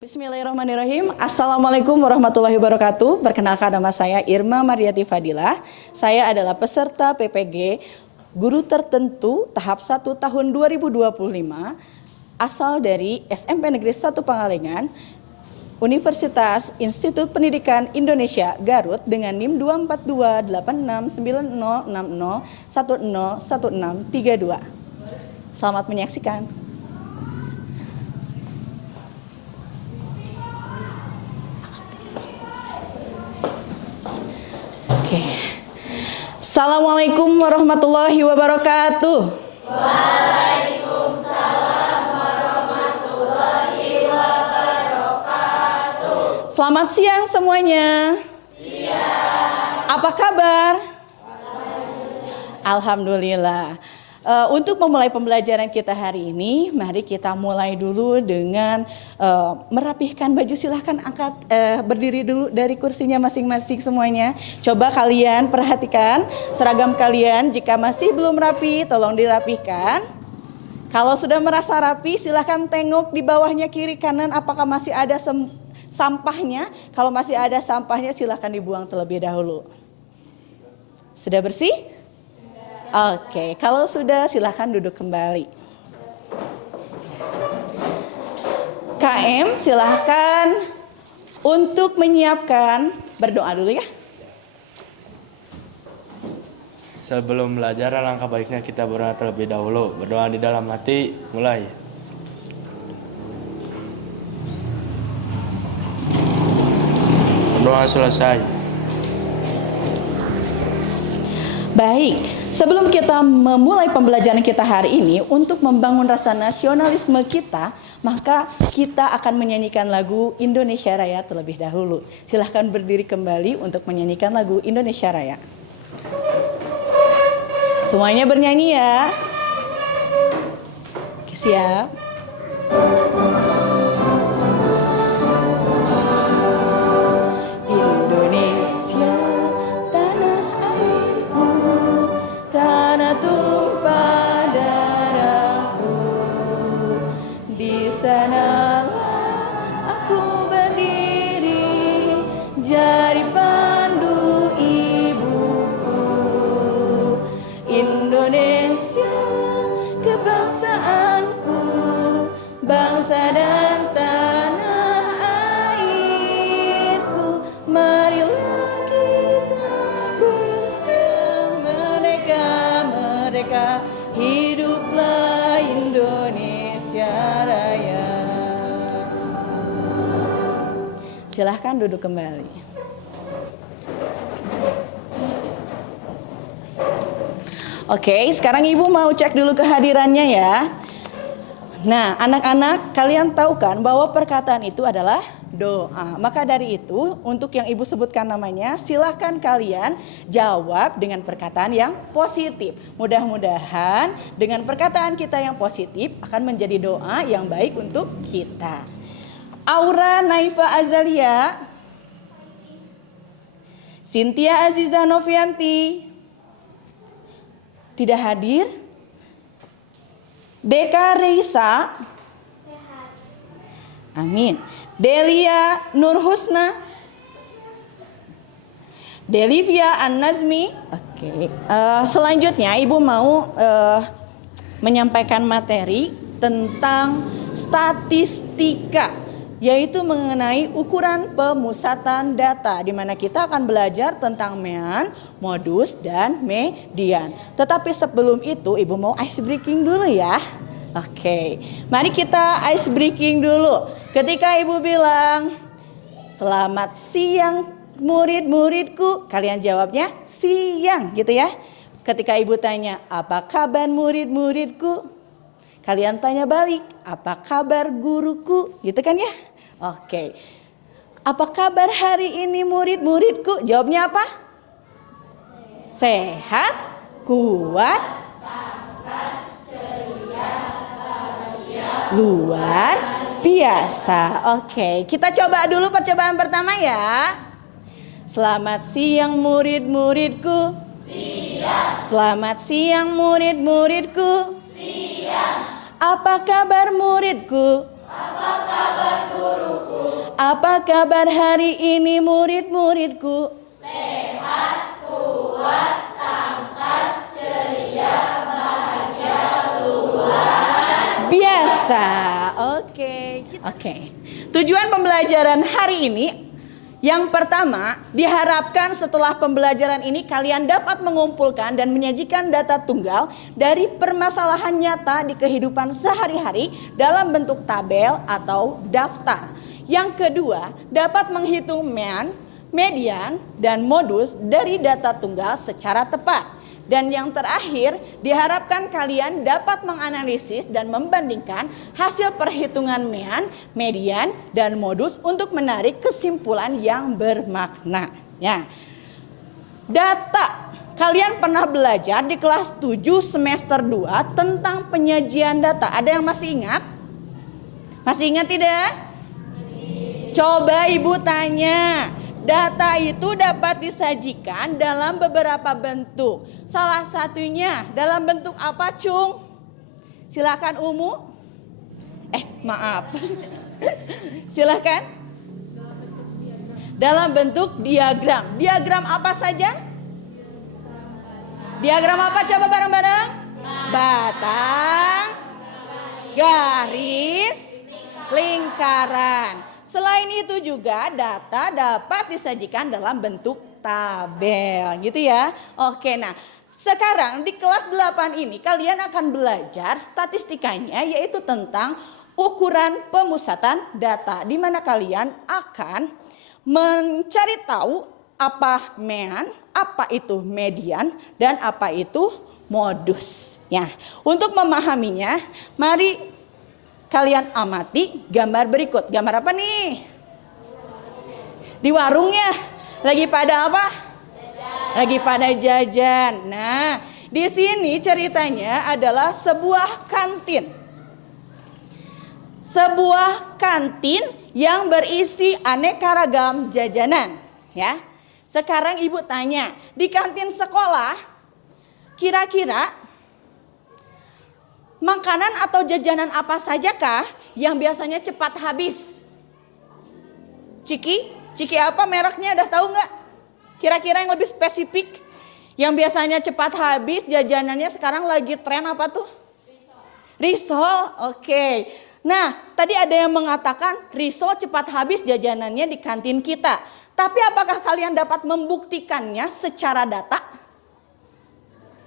Bismillahirrahmanirrahim. Assalamualaikum warahmatullahi wabarakatuh. Perkenalkan, nama saya Irma Mariati Fadilah. Saya adalah peserta PPG Guru Tertentu tahap 1 tahun 2025 asal dari SMP Negeri 1 Pangalengan, Universitas Institut Pendidikan Indonesia Garut dengan NIM 242869060101632. Selamat menyaksikan. Oke. Assalamualaikum warahmatullahi wabarakatuh. Waalaikumsalam warahmatullahi wabarakatuh. Selamat siang semuanya. Siang. Apa kabar? Alhamdulillah. Untuk memulai pembelajaran kita hari ini, mari kita mulai dulu dengan merapihkan baju. Silahkan angkat, berdiri dulu dari kursinya masing-masing semuanya. Coba kalian perhatikan seragam kalian. Jika masih belum rapi, tolong dirapihkan. Kalau sudah merasa rapi, silahkan tengok di bawahnya kiri kanan apakah masih ada sampahnya. Kalau masih ada sampahnya, silahkan dibuang terlebih dahulu. Sudah bersih? Oke, kalau sudah silahkan duduk kembali. KM silahkan untuk menyiapkan, berdoa dulu ya. Sebelum belajar, alangkah baiknya kita berdoa terlebih dahulu. Berdoa di dalam hati, mulai. Berdoa selesai. Baik, sebelum kita memulai pembelajaran kita hari ini, untuk membangun rasa nasionalisme kita, maka kita akan menyanyikan lagu Indonesia Raya terlebih dahulu. Silahkan berdiri kembali untuk menyanyikan lagu Indonesia Raya. Semuanya bernyanyi ya. Oke, siap. Indonesia, tanah airku, tanah tumpah darahku. Di sanalah aku berdiri, jadi pandu ibuku. Indonesia, kebangsaanku, bangsa dan tanah airku. Marilah kita bersama, merdeka, hiduplah Indonesia Raya. Silahkan duduk kembali. Oke, sekarang Ibu mau cek dulu kehadirannya ya. Nah, anak-anak, kalian tahu kan bahwa perkataan itu adalah doa. Maka dari itu, untuk yang Ibu sebutkan namanya, silahkan kalian jawab dengan perkataan yang positif. Mudah-mudahan dengan perkataan kita yang positif akan menjadi doa yang baik untuk kita. Aura Naifa Azalia, Cynthia Aziza Novianti, tidak hadir. Deka Reisa, sehat. Amin. Delia Nurhusna, Delivia An-Nazmi. Oke. Selanjutnya Ibu mau menyampaikan materi tentang statistika, yaitu mengenai ukuran pemusatan data, di mana kita akan belajar tentang mean, modus, dan median. Tetapi sebelum itu Ibu mau ice breaking dulu ya. Oke, mari kita ice breaking dulu. Ketika Ibu bilang, selamat siang murid-muridku, kalian jawabnya siang gitu ya. Ketika Ibu tanya, apa kabar murid-muridku? Kalian tanya balik, apa kabar guruku? Gitu kan ya? Oke. Apa kabar hari ini murid-muridku? Jawabnya apa? Sehat, kuat, luar biasa. Oke, kita coba dulu percobaan pertama ya. Selamat siang murid-muridku. Siang. Selamat siang murid-muridku. Siang. Apa kabar muridku? Apa kabar guruku? Apa kabar hari ini murid-muridku? Sehat, kuat, tangkas, ceria, bahagia, luar. Biasa. Oke. Tujuan pembelajaran hari ini yang pertama, diharapkan setelah pembelajaran ini kalian dapat mengumpulkan dan menyajikan data tunggal dari permasalahan nyata di kehidupan sehari-hari dalam bentuk tabel atau daftar. Yang kedua, dapat menghitung mean, median, dan modus dari data tunggal secara tepat. Dan yang terakhir, diharapkan kalian dapat menganalisis dan membandingkan hasil perhitungan mean, median, dan modus untuk menarik kesimpulan yang bermakna. Ya. Data, kalian pernah belajar di kelas 7 semester 2 tentang penyajian data. Ada yang masih ingat? Masih ingat tidak? Coba ibu tanya. Data itu dapat disajikan dalam beberapa bentuk. Salah satunya dalam bentuk apa, Cung? Silakan Umu. Maaf. Silakan. Dalam bentuk diagram. Diagram apa saja? Diagram apa? Coba bareng-bareng. Batang, garis, lingkaran. Selain itu juga data dapat disajikan dalam bentuk tabel gitu ya. Oke, nah sekarang di kelas 8 ini kalian akan belajar statistikanya, yaitu tentang ukuran pemusatan data. Di mana kalian akan mencari tahu apa mean, apa itu median, dan apa itu modus. Ya, untuk memahaminya, mari kalian amati gambar berikut. Gambar apa nih? Di warungnya lagi pada apa? Lagi pada jajan. Nah, di sini ceritanya adalah sebuah kantin. Sebuah kantin yang berisi aneka ragam jajanan, ya. Sekarang ibu tanya, di kantin sekolah kira-kira makanan atau jajanan apa sajakah yang biasanya cepat habis? Ciki apa mereknya, udah tahu nggak? Kira-kira yang lebih spesifik, yang biasanya cepat habis jajanannya sekarang lagi tren apa tuh? Risol. Oke. Nah, tadi ada yang mengatakan risol cepat habis jajanannya di kantin kita. Tapi apakah kalian dapat membuktikannya secara data?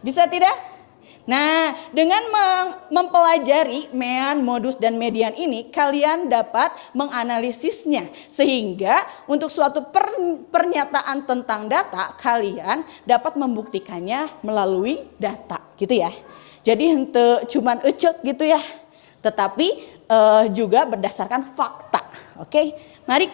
Bisa tidak? Nah, dengan mempelajari mean, modus, dan median ini, kalian dapat menganalisisnya. Sehingga untuk suatu pernyataan tentang data, kalian dapat membuktikannya melalui data gitu ya. Jadi henteu cuman ecek gitu ya. Tetapi juga berdasarkan fakta. Oke, mari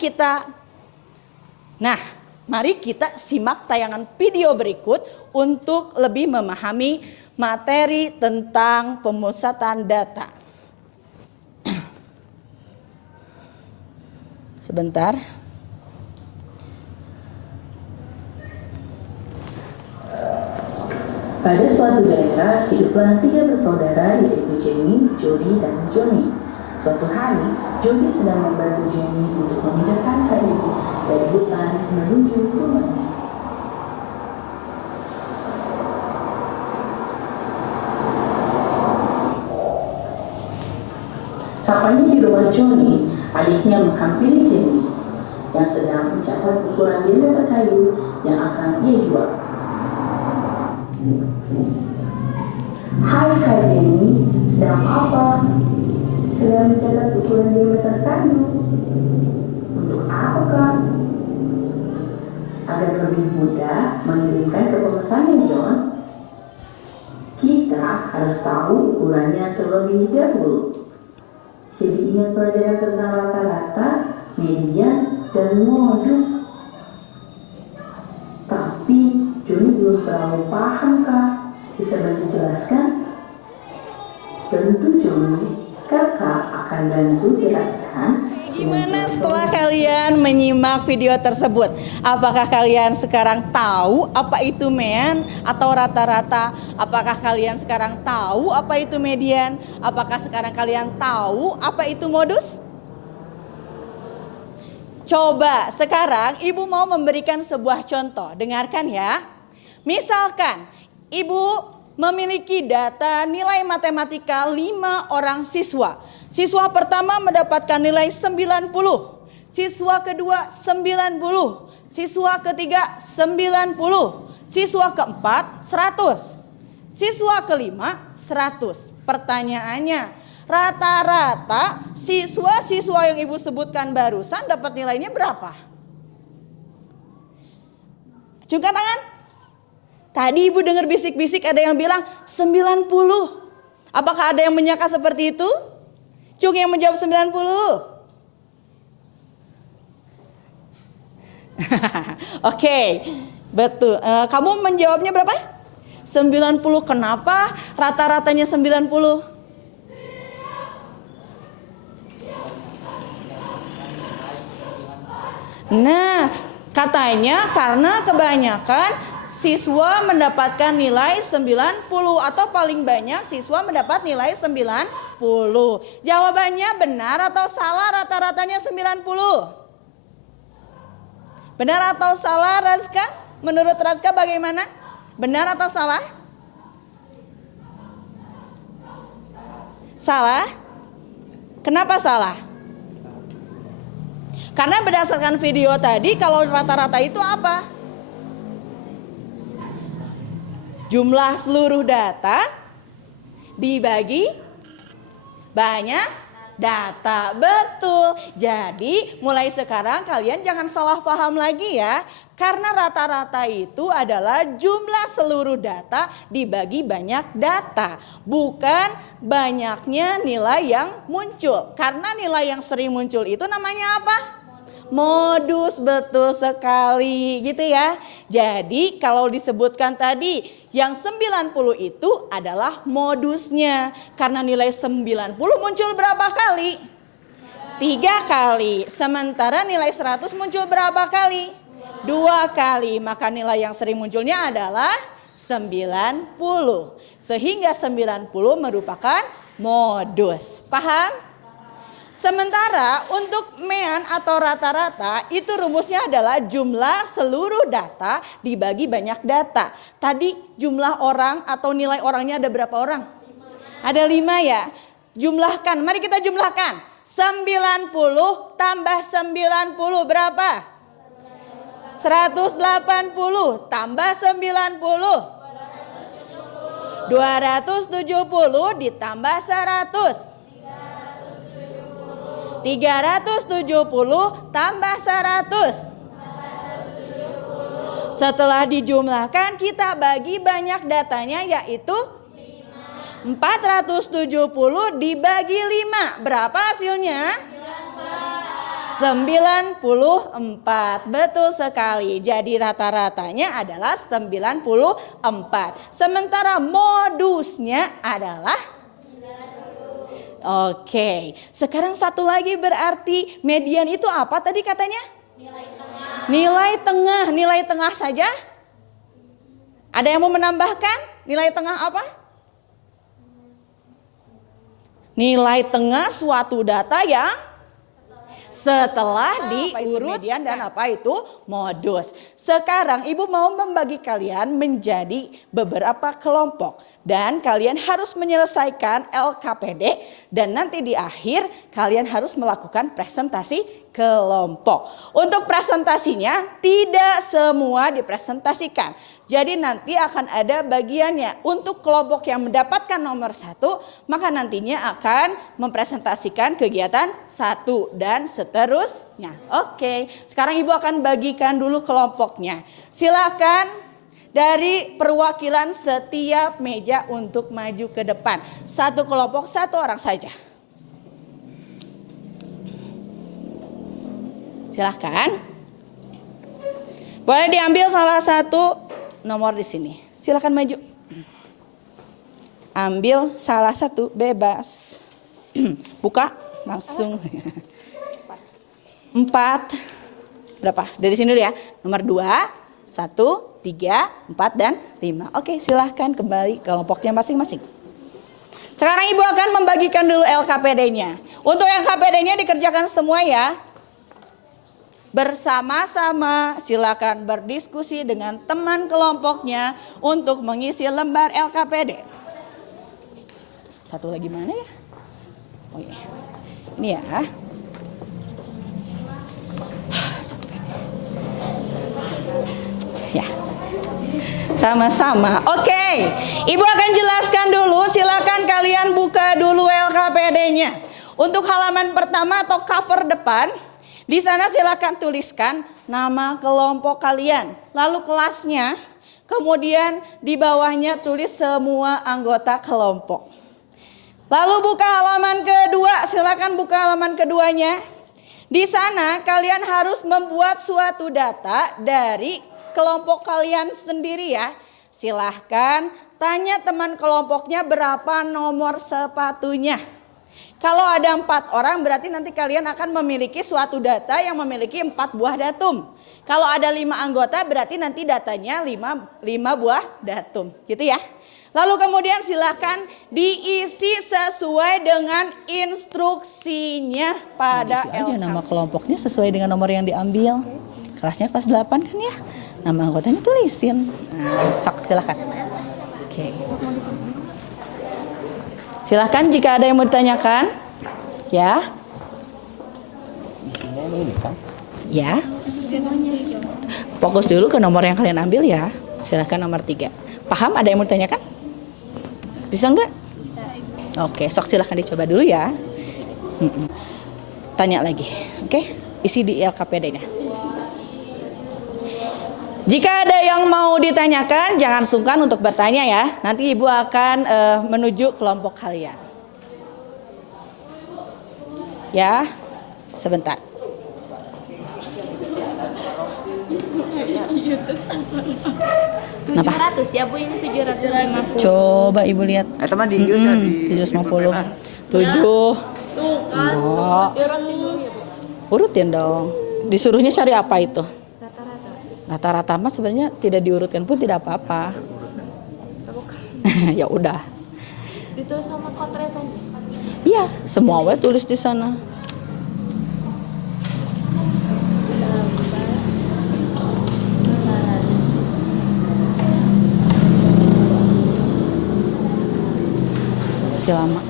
kita simak tayangan video berikut untuk lebih memahami materi tentang pemusatan data. Sebentar. Pada suatu daerah hiduplah 3 bersaudara, yaitu Jenny, Jody, dan Johnny. Suatu hari, Jody sedang membantu Jenny untuk memindahkan kayu dari hutan menuju rumahnya. Sampainya di rumah Johnny, adiknya menghampiri Jenny yang sedang mencatat ukuran diameter kayu yang akan ia jual. Hai Kak Jenny, sedang apa? Sedang mencatat ukuran diameter kayu. Untuk apa Kak? Agar lebih mudah mengirimkan ke pemesannya John. Kita harus tahu ukurannya terlebih dahulu. Jadi ingat pelajaran tentang rata-rata, median, dan modus. Tapi Johnny belum terlalu paham Kak. Bisa bantu jelaskan? Tentu Johnny, Kakak akan bantu jelaskan. Gimana setelah kalian menyimak video tersebut? Apakah kalian sekarang tahu apa itu mean atau rata-rata? Apakah kalian sekarang tahu apa itu median? Apakah sekarang kalian tahu apa itu modus? Coba sekarang ibu mau memberikan sebuah contoh. Dengarkan ya. Misalkan ibu memiliki data nilai matematika 5 orang siswa. Siswa pertama mendapatkan nilai 90. Siswa kedua 90. Siswa ketiga 90. Siswa keempat 100. Siswa kelima 100. Pertanyaannya, rata-rata siswa-siswa yang ibu sebutkan barusan dapat nilainya berapa? Angkat tangan. Tadi ibu dengar bisik-bisik ada yang bilang 90. Apakah ada yang menyangka seperti itu? Cung yang menjawab 90. Oke, betul. Kamu menjawabnya berapa? 90. Kenapa rata-ratanya 90? Nah, katanya karena kebanyakan siswa mendapatkan nilai 90 atau paling banyak siswa mendapat nilai 90. Jawabannya benar atau salah rata-ratanya 90? Benar atau salah, Razka? Menurut Razka bagaimana? Benar atau salah? Salah? Kenapa salah? Karena berdasarkan video tadi, kalau rata-rata itu apa? Jumlah seluruh data dibagi banyak data. Betul. Jadi mulai sekarang kalian jangan salah paham lagi ya. Karena rata-rata itu adalah jumlah seluruh data dibagi banyak data. Bukan banyaknya nilai yang muncul. Karena nilai yang sering muncul itu namanya apa? Modus. Betul sekali gitu ya. Jadi kalau disebutkan tadi yang 90 itu adalah modusnya. Karena nilai 90 muncul berapa kali? 3 kali. Sementara nilai 100 muncul berapa kali? 2 kali. Maka nilai yang sering munculnya adalah 90. Sehingga 90 merupakan modus. Paham? Sementara untuk mean atau rata-rata itu rumusnya adalah jumlah seluruh data dibagi banyak data. Tadi jumlah orang atau nilai orangnya ada berapa orang? 5. Ada 5 ya. Jumlahkan, mari kita jumlahkan. 90 tambah 90 berapa? 180 tambah 90. 270 ditambah 100. 370 tambah 100. Setelah dijumlahkan kita bagi banyak datanya yaitu 470 dibagi 5. Berapa hasilnya? 94. Betul sekali. Jadi rata-ratanya adalah 94. Sementara modusnya adalah Oke, sekarang satu lagi berarti median itu apa tadi katanya? Nilai tengah. Nilai tengah, nilai tengah saja? Ada yang mau menambahkan? Nilai tengah apa? Nilai tengah suatu data yang setelah diurut median dan apa itu modus. Sekarang ibu mau membagi kalian menjadi beberapa kelompok. Dan kalian harus menyelesaikan LKPD dan nanti di akhir kalian harus melakukan presentasi kelompok. Untuk presentasinya tidak semua dipresentasikan. Jadi nanti akan ada bagiannya. Untuk kelompok yang mendapatkan nomor 1 maka nantinya akan mempresentasikan kegiatan 1 dan seterusnya. Oke, sekarang ibu akan bagikan dulu kelompoknya. Silakan dari perwakilan setiap meja untuk maju ke depan. Satu kelompok, 1 orang saja. Silahkan. Boleh diambil salah satu nomor di sini. Silahkan maju. Ambil salah satu, bebas. Buka langsung. 4. Berapa? Dari sini dulu ya. Nomor 2. 1, 3, 4, dan 5. Oke, silahkan kembali ke kelompoknya masing-masing. Sekarang ibu akan membagikan dulu LKPD-nya. Untuk LKPD-nya dikerjakan semua ya. bersama-sama silakan berdiskusi dengan teman kelompoknya untuk mengisi lembar LKPD. Satu lagi mana ya? Oh iya. Ini ya. Ya. Sama-sama. Oke. Ibu akan jelaskan dulu, silakan kalian buka dulu LKPD-nya. Untuk halaman pertama atau cover depan, di sana silakan tuliskan nama kelompok kalian, lalu kelasnya, kemudian di bawahnya tulis semua anggota kelompok. Lalu buka halaman kedua, silakan buka halaman keduanya. Di sana kalian harus membuat suatu data dari kelompok kalian sendiri ya. Silahkan tanya teman kelompoknya berapa nomor sepatunya. Kalau ada 4 orang berarti nanti kalian akan memiliki suatu data yang memiliki 4 buah datum. Kalau ada 5 anggota berarti nanti datanya 5 buah datum, gitu ya. Lalu kemudian silahkan diisi sesuai dengan instruksinya pada isi aja nama kelompoknya sesuai dengan nomor yang diambil. Kelasnya kelas 8 kan ya. Nama anggotanya tulisin. Nah, silahkan. Oke. Silahkan jika ada yang mau ditanyakan. Ya. Isinya ini kan? Ya. Fokus dulu ke nomor yang kalian ambil ya. Silahkan nomor 3. Paham ada yang mau ditanyakan? Bisa enggak? Bisa. Oke, sok silahkan dicoba dulu ya. Tanya lagi. Oke, isi di LKPD-nya. Jika ada yang mau ditanyakan, jangan sungkan untuk bertanya ya. Nanti Ibu akan menuju kelompok kalian. Ya, sebentar. 700 ya Bu, ini 750. Coba Ibu lihat. Teman di Inggris ya di 750. 7. Tuh kan, diurutin dulu ya Bu. Urutin dong. Disuruhnya cari apa itu? Rata-rata. Rata-rata mah sebenarnya tidak diurutkan pun tidak apa-apa. Ya udah. Ditulis sama kontretannya. Iya, semua we tulis di sana. Masih lama.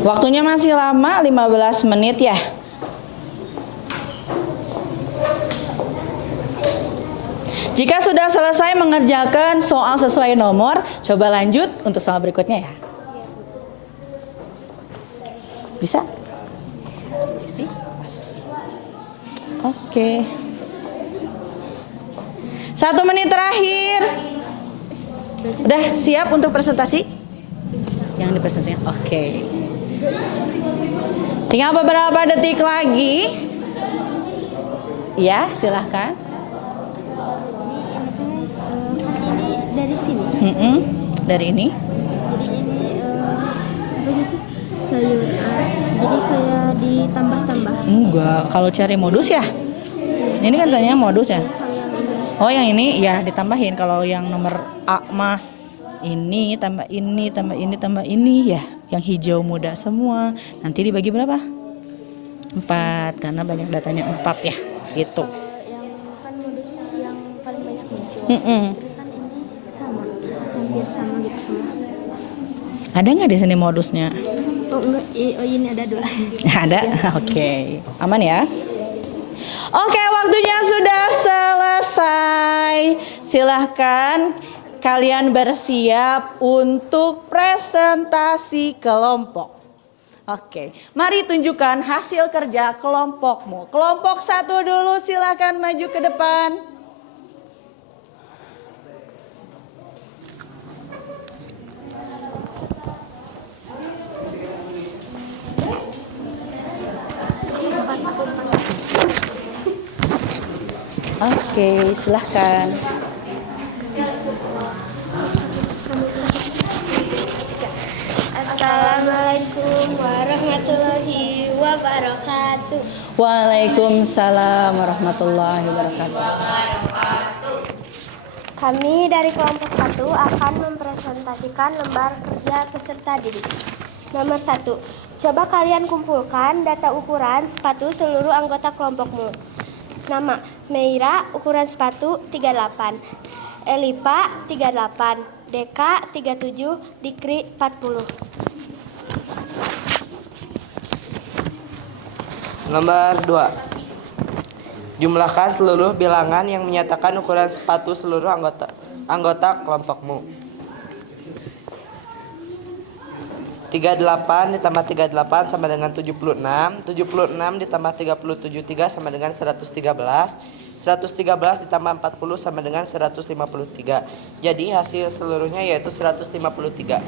Waktunya masih lama, 15 menit ya. Jika sudah selesai mengerjakan soal sesuai nomor, coba lanjut untuk soal berikutnya ya. Bisa? Bisa. Oke. 1 menit terakhir. Udah siap untuk presentasi? Yang dipresentasikan. Oke. Tinggal beberapa detik lagi. Ya, silahkan. Ini dari sini. Dari ini. Jadi ini begitu sayuran. Jadi kayak ditambah-tambah. Enggak, kalau cari modus ya. Ini kan tanya modus ya. Oh, yang ini ya ditambahin. Kalau yang nomor A mah ini tambah ini tambah ini tambah ini ya. Yang hijau muda semua. Nanti dibagi berapa? 4 karena banyak datanya 4 ya. Gitu. Yang kan modus yang paling banyak muncul. Mm-mm. Terus kan ini sama, hampir sama gitu semua. Ada nggak di sini modusnya? Oh enggak, oh ini ada 2. Ada? Oke. Aman ya? Oke, waktunya sudah selesai. Silahkan kalian bersiap untuk presentasi kelompok. Oke, mari tunjukkan hasil kerja kelompokmu. Kelompok 1 dulu silahkan maju ke depan. Oke, silahkan. Assalamualaikum warahmatullahi wabarakatuh. Waalaikumsalam warahmatullahi wabarakatuh. Kami dari kelompok 1 akan mempresentasikan lembar kerja peserta didik. Nomor 1. Coba kalian kumpulkan data ukuran sepatu seluruh anggota kelompokmu. Nama: Meira, ukuran sepatu 38, Elipa 38, Deka 37, Dikri 40. Nomor 2. Jumlahkan seluruh bilangan yang menyatakan ukuran sepatu seluruh anggota kelompokmu. 38 ditambah 38 sama dengan 76. 76 ditambah 37 sama dengan 113. 113 ditambah 40 sama dengan 153. Jadi hasil seluruhnya yaitu 153.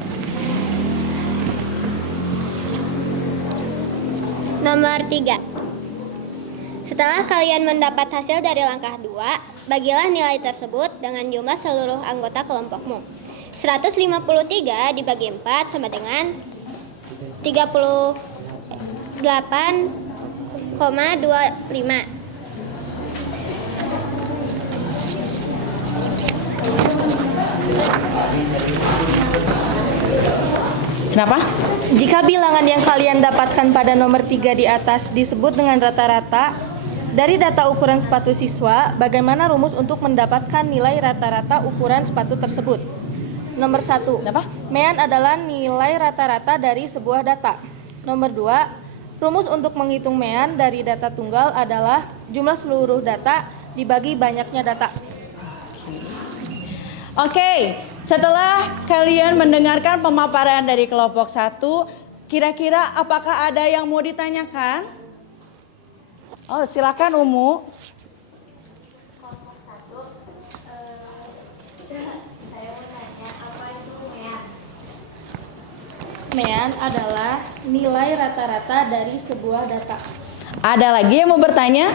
Nomor 3. Setelah kalian mendapat hasil dari langkah 2, bagilah nilai tersebut dengan jumlah seluruh anggota kelompokmu. 153 dibagi 4 sama dengan 38,25. Kenapa? Jika bilangan yang kalian dapatkan pada nomor 3 di atas disebut dengan rata-rata dari data ukuran sepatu siswa, bagaimana rumus untuk mendapatkan nilai rata-rata ukuran sepatu tersebut? Nomor 1. Kenapa? Mean adalah nilai rata-rata dari sebuah data. Nomor 2. Rumus untuk menghitung mean dari data tunggal adalah jumlah seluruh data dibagi banyaknya data. Oke, setelah kalian mendengarkan pemaparan dari kelompok 1, kira-kira apakah ada yang mau ditanyakan? Oh, silakan Umu. Kelompok 1, saya mau tanya, apa itu mean? Mean adalah nilai rata-rata dari sebuah data. Ada lagi yang mau bertanya?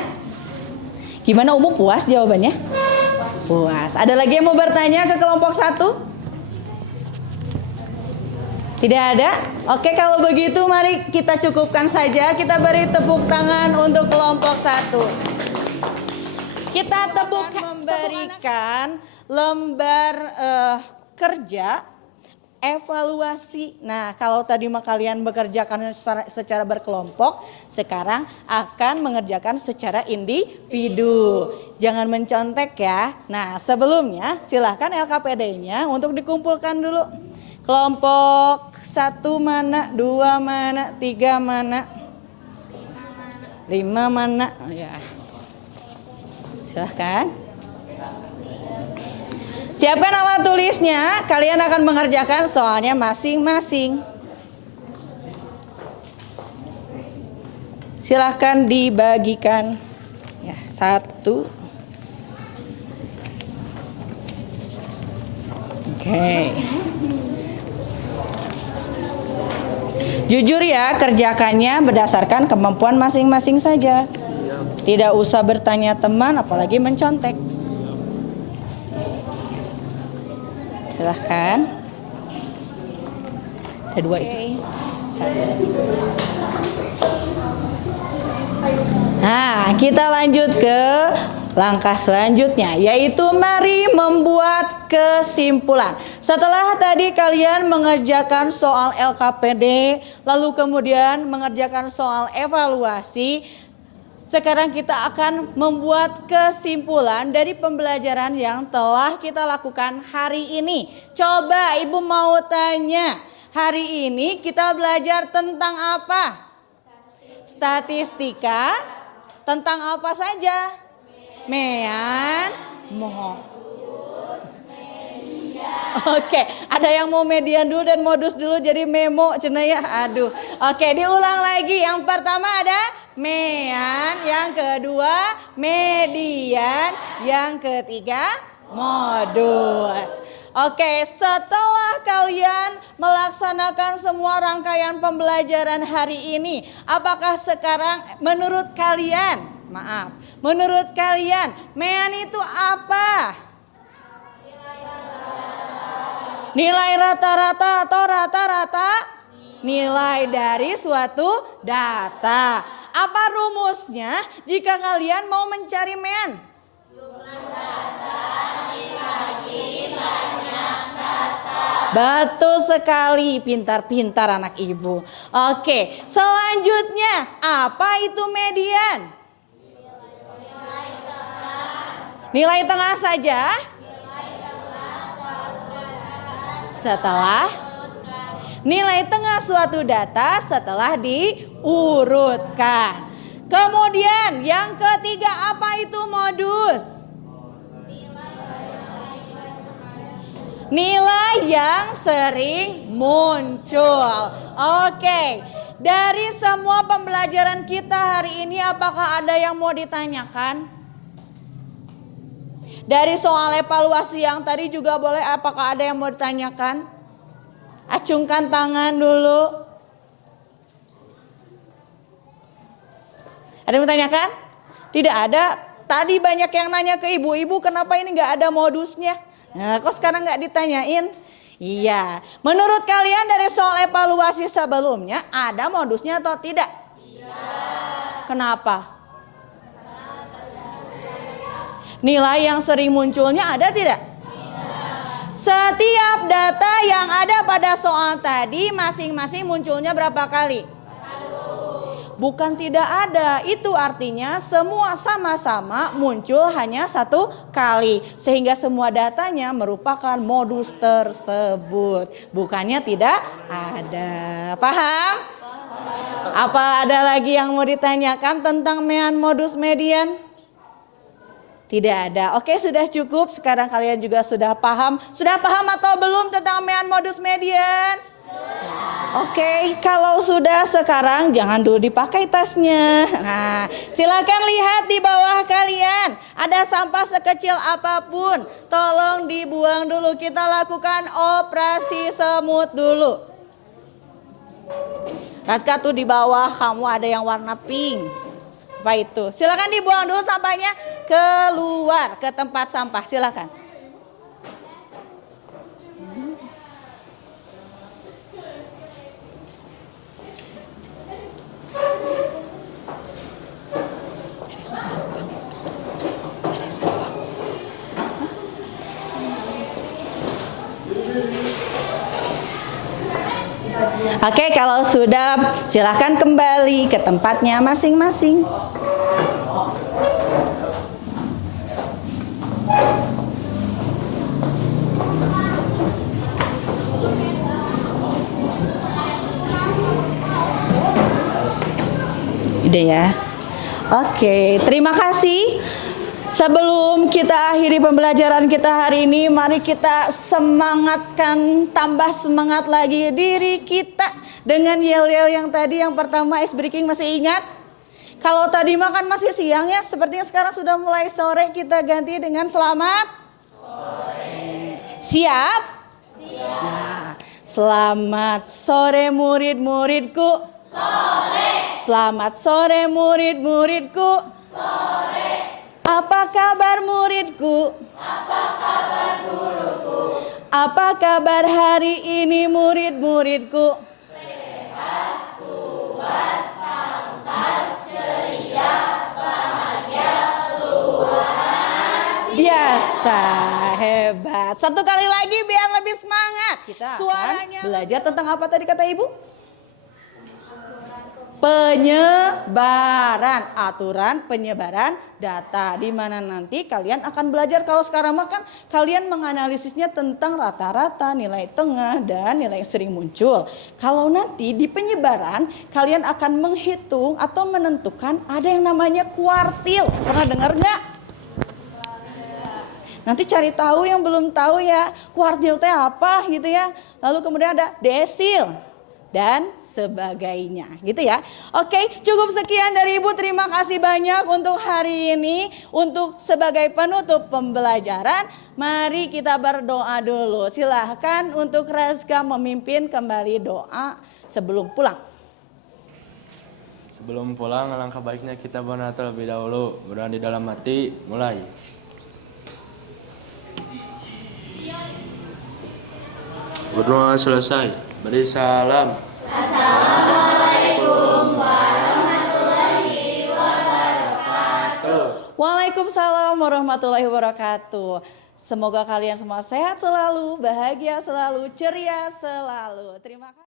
Gimana Umu, puas jawabannya? Puas. Ada lagi yang mau bertanya ke kelompok 1? Tidak ada? Oke, kalau begitu mari kita cukupkan saja. Kita beri tepuk tangan untuk kelompok 1. Kita memberikan lembar kerja evaluasi. Nah, kalau tadi kalian bekerjakan secara berkelompok, sekarang akan mengerjakan secara individu. Jangan mencontek ya. Nah, sebelumnya silahkan LKPD-nya untuk dikumpulkan dulu. Kelompok 1 mana, 2 mana, 3 mana, 5 mana. Oh, ya. Silahkan. Siapkan alat tulisnya, kalian akan mengerjakan soalnya masing-masing. Silahkan dibagikan. Ya, 1. Oke. Jujur ya, kerjakannya berdasarkan kemampuan masing-masing saja. Tidak usah bertanya teman, apalagi mencontek. Silahkan. Ada 2 itu. Nah, kita lanjut ke langkah selanjutnya, yaitu mari membuat kesimpulan. Setelah tadi kalian mengerjakan soal LKPD, lalu kemudian mengerjakan soal evaluasi, sekarang kita akan membuat kesimpulan dari pembelajaran yang telah kita lakukan hari ini. Coba Ibu mau tanya, hari ini kita belajar tentang apa? Statistika. Tentang apa saja? Mean, Oke, ada yang mau median dulu dan modus dulu jadi memo cenah ya. Aduh. Oke, diulang lagi. Yang pertama ada mean, yang kedua median, yang ketiga modus. Oke, setelah kalian melaksanakan semua rangkaian pembelajaran hari ini, apakah sekarang menurut kalian mean itu apa? Nilai rata-rata atau rata-rata? Nilai dari suatu data. Apa rumusnya jika kalian mau mencari mean? Jumlah data dibagi Betul sekali, pintar-pintar anak ibu. Oke, selanjutnya apa itu median? Nilai tengah saja. Setelah nilai tengah suatu data setelah diurutkan. Kemudian yang ketiga apa itu modus? Nilai yang sering muncul. Oke, dari semua pembelajaran kita hari ini apakah ada yang mau ditanyakan? Dari soal evaluasi yang tadi juga boleh, apakah ada yang mau ditanyakan? Acungkan tangan dulu. Ada yang ditanyakan? Tidak ada. Tadi banyak yang nanya ke ibu-ibu kenapa ini nggak ada modusnya. Nah, kok sekarang nggak ditanyain? Iya. Menurut kalian dari soal evaluasi sebelumnya ada modusnya atau tidak? Tidak. Kenapa? Nilai yang sering munculnya ada tidak? Tidak. Setiap data yang ada pada soal tadi masing-masing munculnya berapa kali? Bukan tidak ada, itu artinya semua sama-sama muncul hanya satu kali. Sehingga semua datanya merupakan modus tersebut. Bukannya tidak ada. Paham? Apa ada lagi yang mau ditanyakan tentang modus median? Tidak ada. Oke, sudah cukup. Sekarang kalian juga sudah paham. Sudah paham atau belum tentang modus median? Oke, kalau sudah sekarang jangan dulu dipakai tasnya. Nah, silakan lihat di bawah kalian. Ada sampah sekecil apapun, tolong dibuang dulu. Kita lakukan operasi semut dulu. Raska tuh di bawah kamu ada yang warna pink. Apa itu? Silakan dibuang dulu sampahnya keluar ke tempat sampah. Silakan. Oke, kalau sudah silahkan kembali ke tempatnya masing-masing. Udah ya. Oke, terima kasih. Sebelum kita akhiri pembelajaran kita hari ini, mari kita semangatkan, tambah semangat lagi diri kita dengan yel-yel yang tadi. Yang pertama, ice breaking, masih ingat? Kalau tadi makan masih siang ya, sepertinya sekarang sudah mulai sore, kita ganti dengan selamat sore. Siap? Siap. Nah, selamat sore murid-muridku. Sore. Selamat sore murid-muridku. Sore. Apa kabar muridku? Apa kabar guruku? Apa kabar hari ini murid-muridku? Sehat, kuat, pantas, ceria, bahagia, luar biasa. Hebat. Satu kali lagi biar lebih semangat. Kita suaranya belajar tentang apa tadi kata ibu? Penyebaran, aturan penyebaran data, di mana nanti kalian akan belajar. Kalau sekarang makan kalian menganalisisnya tentang rata-rata, nilai tengah, dan nilai yang sering muncul. Kalau nanti di penyebaran kalian akan menghitung atau menentukan ada yang namanya kuartil. Pernah dengar nggak? Nanti cari tahu yang belum tahu ya, kuartil teh apa gitu ya. Lalu kemudian ada desil dan sebagainya gitu ya. Oke, cukup sekian dari Ibu. Terima kasih banyak untuk hari ini. Untuk sebagai penutup pembelajaran, mari kita berdoa dulu. Silahkan untuk Raska memimpin kembali doa sebelum pulang. Sebelum pulang, alangkah baiknya kita berdoa terlebih dahulu. Berdoa di dalam hati, mulai. Berdoa selesai. Beri salam. Assalamualaikum warahmatullahi wabarakatuh. Waalaikumsalam warahmatullahi wabarakatuh. Semoga kalian semua sehat selalu, bahagia selalu, ceria selalu. Terima kasih.